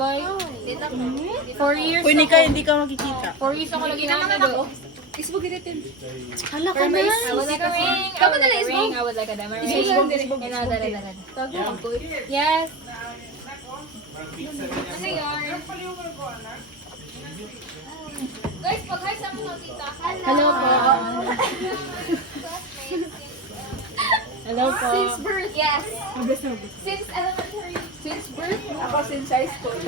bay. 4 years Kung ako. hindi ka makikita. 4 years ako lagi naman do. Facebook editin. Hala ka na. I was like a ring. I was like a ring. I was like a diamond ring. Dala. Yes. Ano yun? Guys, pag-hi sa mga tita. Hello po. Hello po. Since birth. Yes. Since elementary. Since birth. Ako since high school.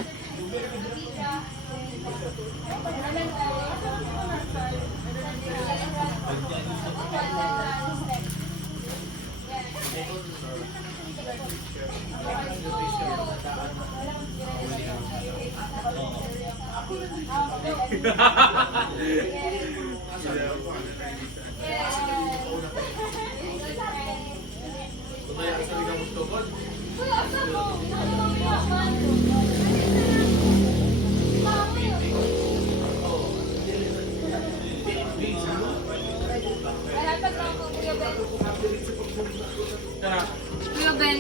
Kuya Ben.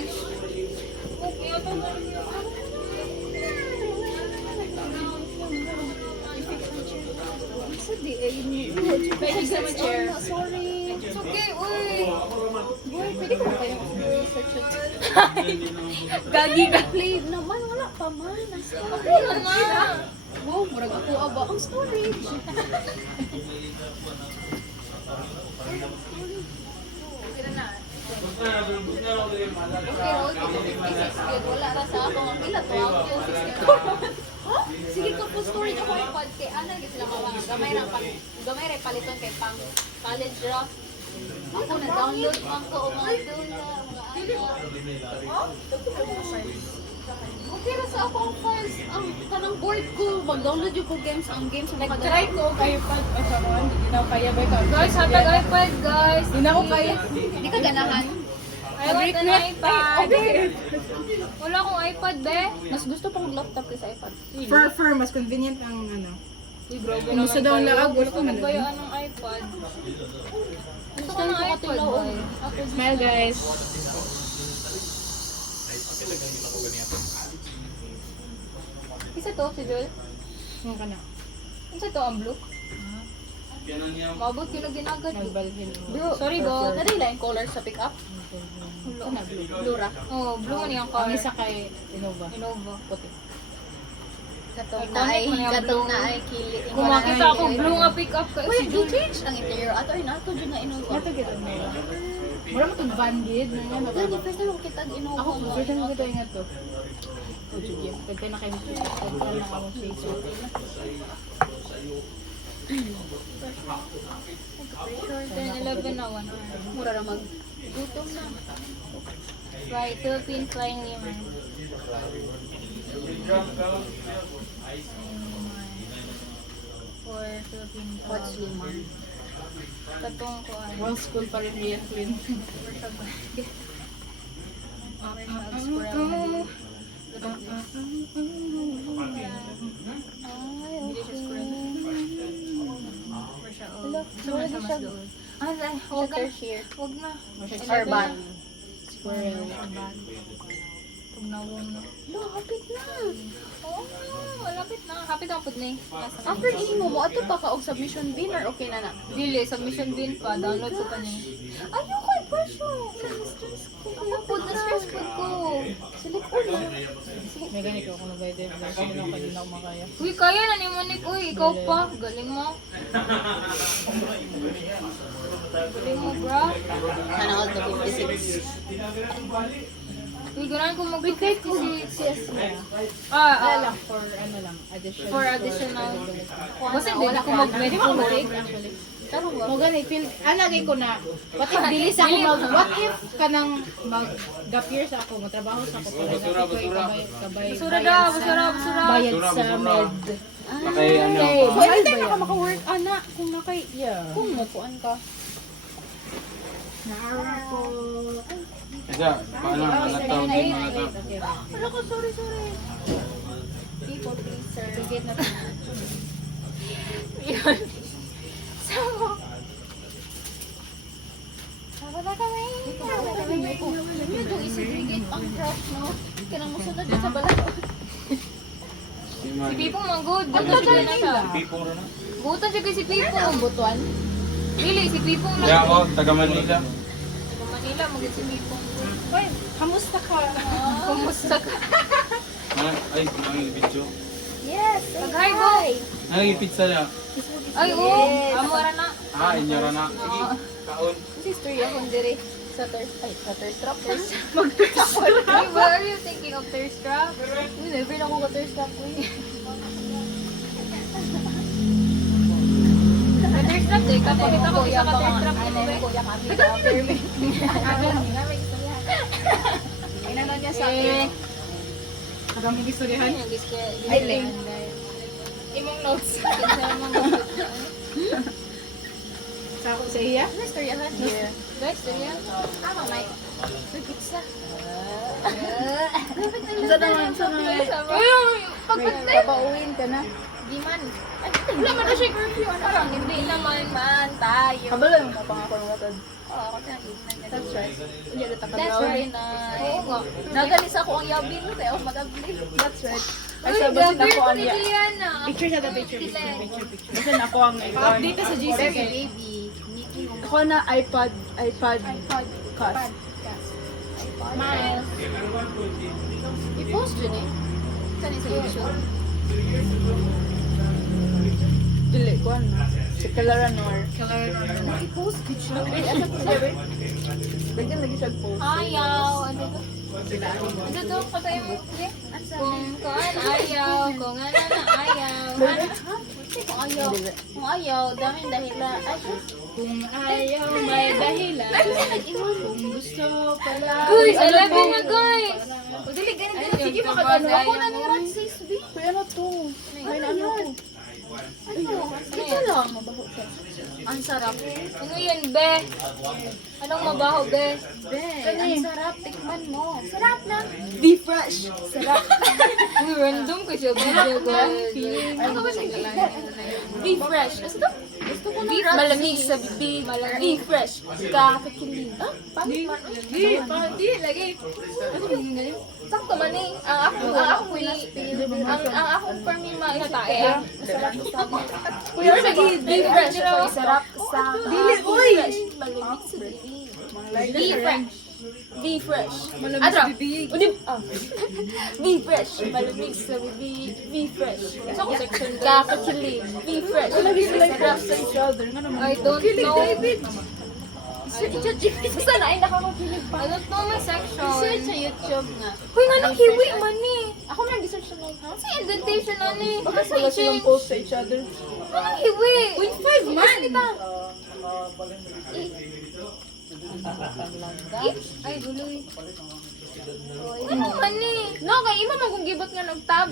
Thank you so much, chair. Sorry. It's okay, uy. Boy, pwede ko ba kayong section? Gagi ka. Play naman, wala pa man. Ano nga? Wow, murag ako aba ang storage. Okay, hold it. 56 good. Wala ra sa ako. Ang pila to. Ako yung 64. Ha? Sige ka po storage ako iPad kay ana gyud sila mga gamay ra paliton kay pang college ra. Ako na download man ko o mga dula, mga ano. Okay ra sa ako ang files. Ang kanang board ko, mag-download yung ko games, ang games sa mga Try ko kayo pag asawan, hindi na kaya ba ikaw? Guys, hatag iPad, guys. Hindi na ako kaya. Hindi ka ganahan. I want an iPad. Okay. Wala akong iPad, be. Mas gusto pang laptop kaysa iPad. For mas convenient ang ano. Uy, bro, Kung gusto daw ang laag, gusto ko man daw. Bayaan ng iPad. Gusto ko ng iPad, boy. Smile guys. Isa to, si Joel. Ano ka na? Isa to, ang blue. Mabot yun ang ginagad. Nagbalhin mo. Bro, Sorry, bro. Nadali lang yung color sa pick-up. Blue ra. Oh, blue man yung Ang color. isa kay Innova. Innova. Puti. Katong Iconic na ay, man yung katong blue. na ay kili. Kung makita ako blue nga pick up kay Uy, si Joel. i-change ang interior. Ato ay nato dyan na Innova. Nato kita mo. Mura mo itong bandit. Gani, first time ko kita Innova. Ako, first time ko ito ingat to. O, sige. Pagka na kayo pagka na ako face. Sure, 10-11 na 1 hour. Mura ra mag gutom na. Right, Philippine Flying Lemon. For Philippine What's lemon? Katong ko ano. Well, school pa rin yan, clean. Huwag na. Here. Huwag na. Urban. Squirrel. Huwag na, huwag na. Lapit na. Oo, malapit na. Kapit ang pud ni. After ini mo, ato pa ka og submission bin or okay na na? Dili, submission bin pa. Download ko pa niya. Ayoko ay pressure. Pud na stress pud ko. Select all na. May ganito ako na by the way. Sige lang kayo na ako makaya. Uy, kaya na ni Monique. Uy, ikaw pa. Galing mo. Galing mo, bro. Sana all the 56. Uy, ganahan ko mag-56. Ah, lang for ano lang, additional. For additional. Basta Wala hindi ko ka. mag-medical Ako take. actually. Taro ba? Mo gani feel anagay ko na what if dili sa ako mag what if kanang mag gap year sa ako trabaho sa ako para na ko kabay Basura daw, basura, basura. bayad sa med. Kay ano? Okay, Pwede mahal tayo ba ka yan? maka-work, ana, kung nakay, Yeah. kung napuan ka. Naara ko. Kaya, paano ang tawag din mga tao? Okay. Wala ko, sorry. People pleaser. Ticket na. Yun. Sama. Sama na kami. Medyo isigigit ang crush, no? Kanang musunod dyan sa balak. Si Pipong manggod. Ang Gutan tagal na siya. nila. Pipong rin na. Gutan siya kay si Pipong. Ang butuan. Dili, si Pipong Kaya lang. ako, taga Manila. Sa Manila, magiging si Pipong. Hoy, kamusta ka? Kumusta ka? Ay, video. Yes. Pag-hi mo. Ay, pizza niya. Ay, oo. Amora na. Ah, inyara na. Sige, kaon. Sister akong dire sa thirst trap. Ay, why are you thinking of thirst trap? Never na ako ka thirst trap ko eh. Thirst trap, eh. Kapakita ko isa ka thirst trap. Kuya kami sa permit. Ay nanon niya sa akin. Maraming istoryahan. Yung gusto Ay, Ling. Imong notes. Kinsa naman gusto. Sa ako sa iya. Istoryahan. Guys, yan. Ano, Mike? Pizza. Sa naman, sa naman. Pagpatay. Papauwin ka na. Di man. Wala man na siya curfew. Ano lang, Hindi naman man tayo. Kabalo yung mapangako ng matod. Oo, ako na gitna niya. That's right. Hindi na That's takagaw. very nice. Oo nga. Nagalis ako ang yabi mo tayo. Madabli. That's right. Ay, Uy, sabi gabi ako ko ang ni yabi. Liana. Picture sa picture. Kasi na ako ang Pa-update ka sa GC. baby. Ako na iPad cast. Miles. I-post yun eh. Saan sa YouTube? Dili ko ano. Si Kalaranor. Color. I-post picture. Ay, ano ko siya ba? Dagyan lagi siya post. Ayaw. Ano to? Ito to, patay mo. Kung ayaw, kung ano na ayaw. Kung ayaw. Kung ayaw, daming dahilan. Ay, Kung ayaw may dahilan. Kung gusto pala. Guys, 11 na guys. dili ganun Ayun, ganun. Sige, yung makagano. pabasa, Ako na yung- ni Ron 6B. Kuya ano to? May ano to? Ito lang. Mabaho siya. Ang sarap. Ano yan, be? Anong mabaho, be? Ang sarap. Tikman mo. Sarap na. Be fresh. Sarap. Uy, random ko siya video, guys. Ano ba siya? Be fresh. Gusto ko na malamig sa bibig. Be fresh. Kakakilig. Ah, paano? Di, lagi. Ano ba yung ganyan? Sakto man eh. Ang ako ang ako for me maitae. Kuya lagi be fresh ako sarap sa dili oy. Malamig sa bibig. Be fresh. Be fresh. Malamig sa bibig. Be fresh. Malamig sa bibig. Be fresh. Sa ko section kakakilig. Be fresh. Sarap sa shoulder. I don't know. Basta na ay nakakakilig pa. I don't know my section. Search sa YouTube nga. Uy, nga nang kiwi man eh. Ako na nag-search na lang. Kasi indentation na ni. Bakit wala silang post sa each other? Nga nang kiwi. 0.5 man. Ay, guloy. Ano man eh? No, kay ima magugibot nga nag-tab.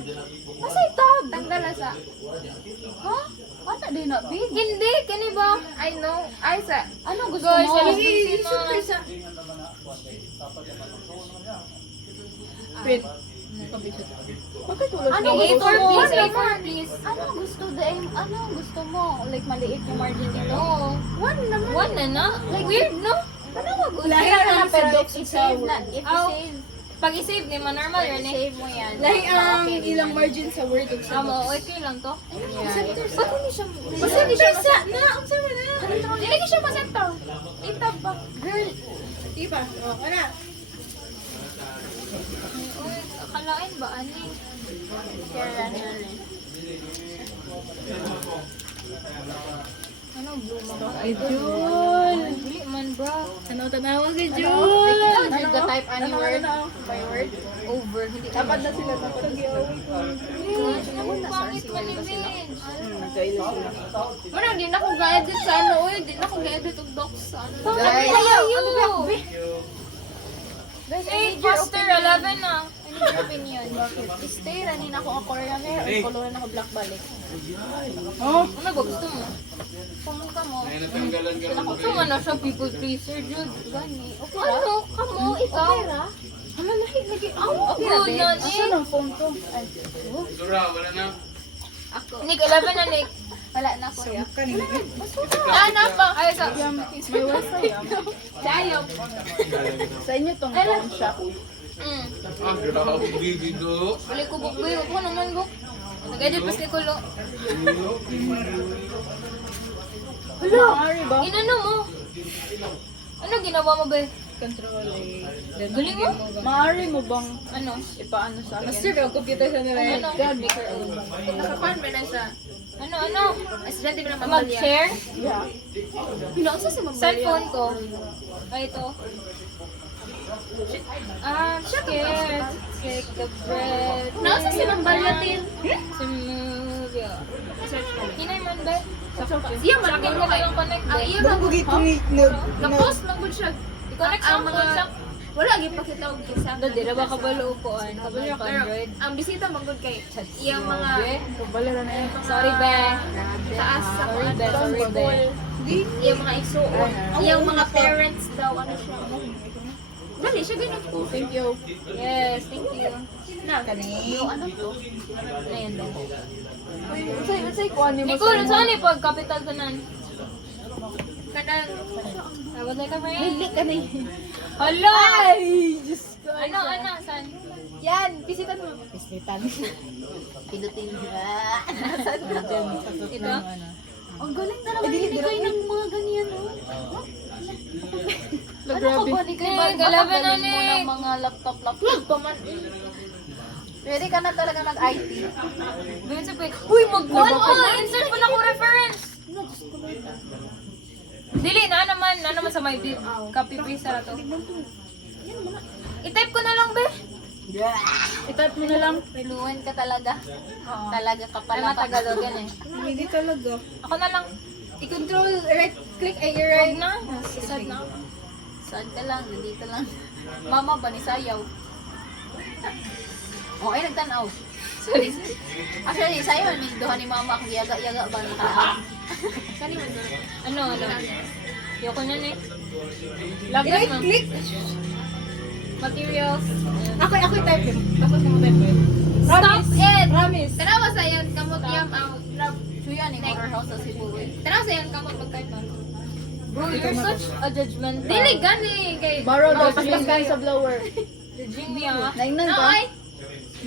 Asa tab? Tanggal sa. Ha? Ano din na big? Hindi, kani ba? I know. Ay sa ano gusto Guys, mo? alas 15 na. Wait. Bakit wala? Ano Ano gusto gusto mo? mo? A4 please. Ano gusto dahil ano gusto mo? Like maliit yung margin dito? Oo. One naman. One na na? Weird, no? Ano wag gusto? Lahi Kaya ang na pero sa- i-save na. If Aw. i-save, Pag i-save ni man normal yun eh. save mo yan. Lahi ang Okay, ilang yan. margin sa Word ug sa Amo, okay lang to. Ba't hindi siya? Basta hindi siya sa na. Ang sabi na. Hindi siya masenta. Itab ba? Girl. Diba? O, ana. Uy, akalain ba, ani? Kaya na rin. Ano, blue mo? Ay, Jul. Dili man, bro. Ano tanawa ka, Jul? Nag-type any word? By word? Over, hindi ka. Dapat na sila dapat. Ang pangit man ni Vince. Wala, di na ako ga-edit sa ano, uy. Di na ako ga-edit og docs sa ano. Guys, Ayaw, Guys, Faster 11 na. Ano opinion? Stay, ranin ako aquarium eh. Or kuluran ako black balik. Oh, Ano ba gusto mo? Pumunta mo. Ay, natanggalan ka. Gusto mo na siya, people pleaser, Jude. Gani. Okay ra? Ano? Kamo, ikaw? Okay ra? Hala, lahi, lagi. Okay na, babe. Nani. Asan ang phone ko? Ay, Sura, wala na. ako. Nick, 11 na, Nick. Wala na ko. kanina. Ano pa? Ay, sa... May wifi yan. Sayop. Sa inyo tong phone shop. Mm. Ah, grabe, dito. Balik ko, buk. Buk ko naman, buk. Nag-edit pa si Kulo. Maaari ba? Inano mo? Ano ginawa mo ba? Control eh. Galing mo? Maaari mo bang Ano? ipaano sa akin? Master ka, computer sa nila. Oh my God, make her own. Nakapan ba na siya? Ano? Estudyante ko na Mambalya. Mag-share? Yeah. Pinausa si Cellphone ko. Ay, ito. Share. Take the bread. Nausa si Mambalya, Tin. Si Muvia. Hinay man ba? Iya man Sa akin ko na yung connect ba? Iya man gugit na-post lang gud siya. I-connect Ang ang mga mga... wala gyud pakita og kisa. Dali, na ba kabalo ko? Kabalo ko Pero Android. ang bisita man gud kay iyang mga Kabalo na yan. Sorry, be. taas sa Sorry, be. Sorry, be. iyang mga igsuon, iyang mga parents daw ano siya. Dali siya ganyan po. Thank you. Yes, thank you. Na kani. Ano to? Na yan daw. Unsay kuan ni mo? Nicole, saan ni pag capital tanan? Kanang Tawag na ka, friend. hindi kani. Hala! Ay, Diyos ko. Ano? Saan? Yan, bisitan mo. Bisnitan. Pinutin. Ito? Ang galing talaga ni kayo ng mga ganyan, oh. Ano ka ba ni kayo? Eh, galaban na ni. Mga laptop pa man. Pwede ka na talaga nag-IT. Ganyan sa pwede. Uy, mag-kuhan ko! Insert mo na ko reference! Dili, na naman sa my bib. Copy paste na to. I-type ko na lang, be. I-type mo na lang. Fluent ka talaga. Talaga ka Ay, pala. matagalogan eh. Hindi talaga. Ako na lang. I-control, right-click ay Right na. Sad na. Saan ka lang, nandito lang. Mama ba ni Sayaw? Oh, ay nagtanaw. Sorry. Actually, sayaw ni duha ni mama ang yaga-yaga ba ni kaan. Kani man doon. Ano? Yoko na ni. Lagyan mo. Click. Materials. Ako i-type yun. Tapos mo type yun. Stop it! Promise. Tanawa sa yan, kamot yam ang suya ni warehouse sa Cebu. Tanawa sa yan, kamot mag-type man. Bro, you're such a judgmental. Dili gani kay Borrow daw si Mason sa blower. Judging me ah. Naingnan No, ka? ay.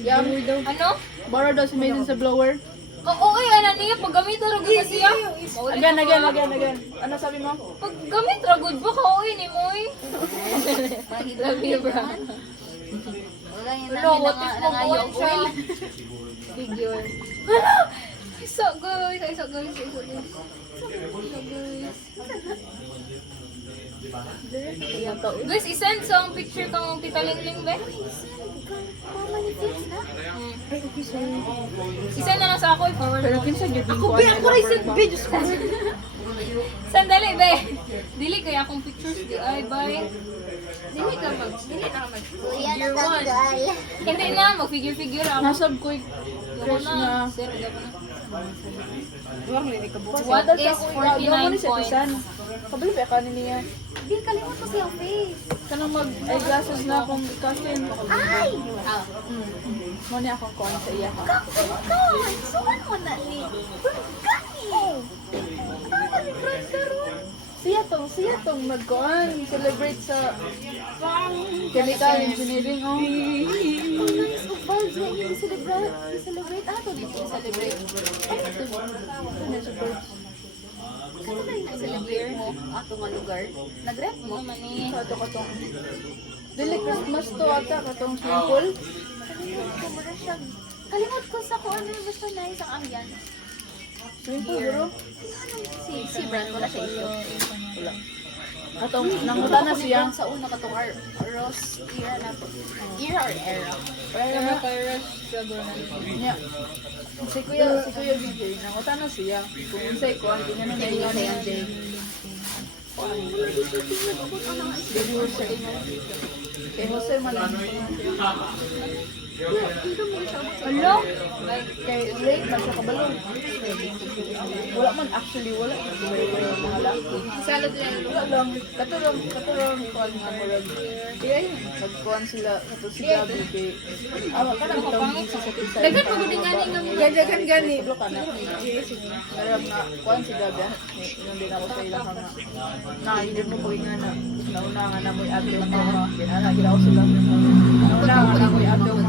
Yeah, mo daw. Ano? Borrow daw si Mason sa blower. Oo, ano niya? Paggamit na ragod na siya. Again. Ano sabi mo? Paggamit ragod ba ka? Uy, ni mo eh. Love you, bro. Wala yan Hello, what if mag-on siya? Figure. Hala! Isa guys. Guys, isend sa ang picture kang Tita Lingling, be. Mama ni Fix na. Isend na lang sa ako, i-forward Pero mo. kinsa gyud Ako ba ako rin sa videos ko. Sandali, be. Dili kaya akong pictures di ay, bye. Dili na mag. Kuya Figure one. Hindi na, mag-figure ako. Nasab ko Gamo crush na. na. Sir, gamo na. Wala mo ka bukas. What is 49 points? Kabalo ba kanin niya? Di kalimot ko siyang face. Kanang mag eyeglasses na akong cousin. Ay! Mo ni akong kuan sa iya. Kakon! Suwan mo na ni. Gani! Ano ni Brad karon? Siya tong nag-kuan, celebrate sa chemical engineering oh. Oh, nice of vibes na yung i-celebrate. Ano to dito i-celebrate? Ano to? Ano na yung i-celebrate mo? Ato nga lugar? Nag-rep mo? Naman eh. Sa ato katong dili Christmas to ata katong swimming pool. Kalimot ko muna siya. Kalimot ko sa kung ano yung gusto na isang ambience. Swimming pool bro. Si Brad, wala siya issue. Wala. Katong nangutan na siya. Sa una katong Rose era na to. Era or era? Kaya virus struggle na. Nya. Si Kuya BJ, nangutan na siya. Kung unsay kuan, ganyan na Hindi niya sa yung MJ. Baby Jose. Kay Jose man lang. Hello? Kay late man siya kabalo. Wala man actually, wala. Wala mga laki. Salad lang. Wala lang. Katurang kuan nga murag. Kaya yun, nagkuan sila kato si Gabi kay awa ka nang tawag sa tisay. Dagan mo gud ngani nga mga Dagan gani bro ka na. Pero na kuan si Gabi nung din ako sa ilang nga. Na hindi mo pag nga na nauna nga na mo ate mo. Ana gila ko sila. Nauna nga na mo ate mo.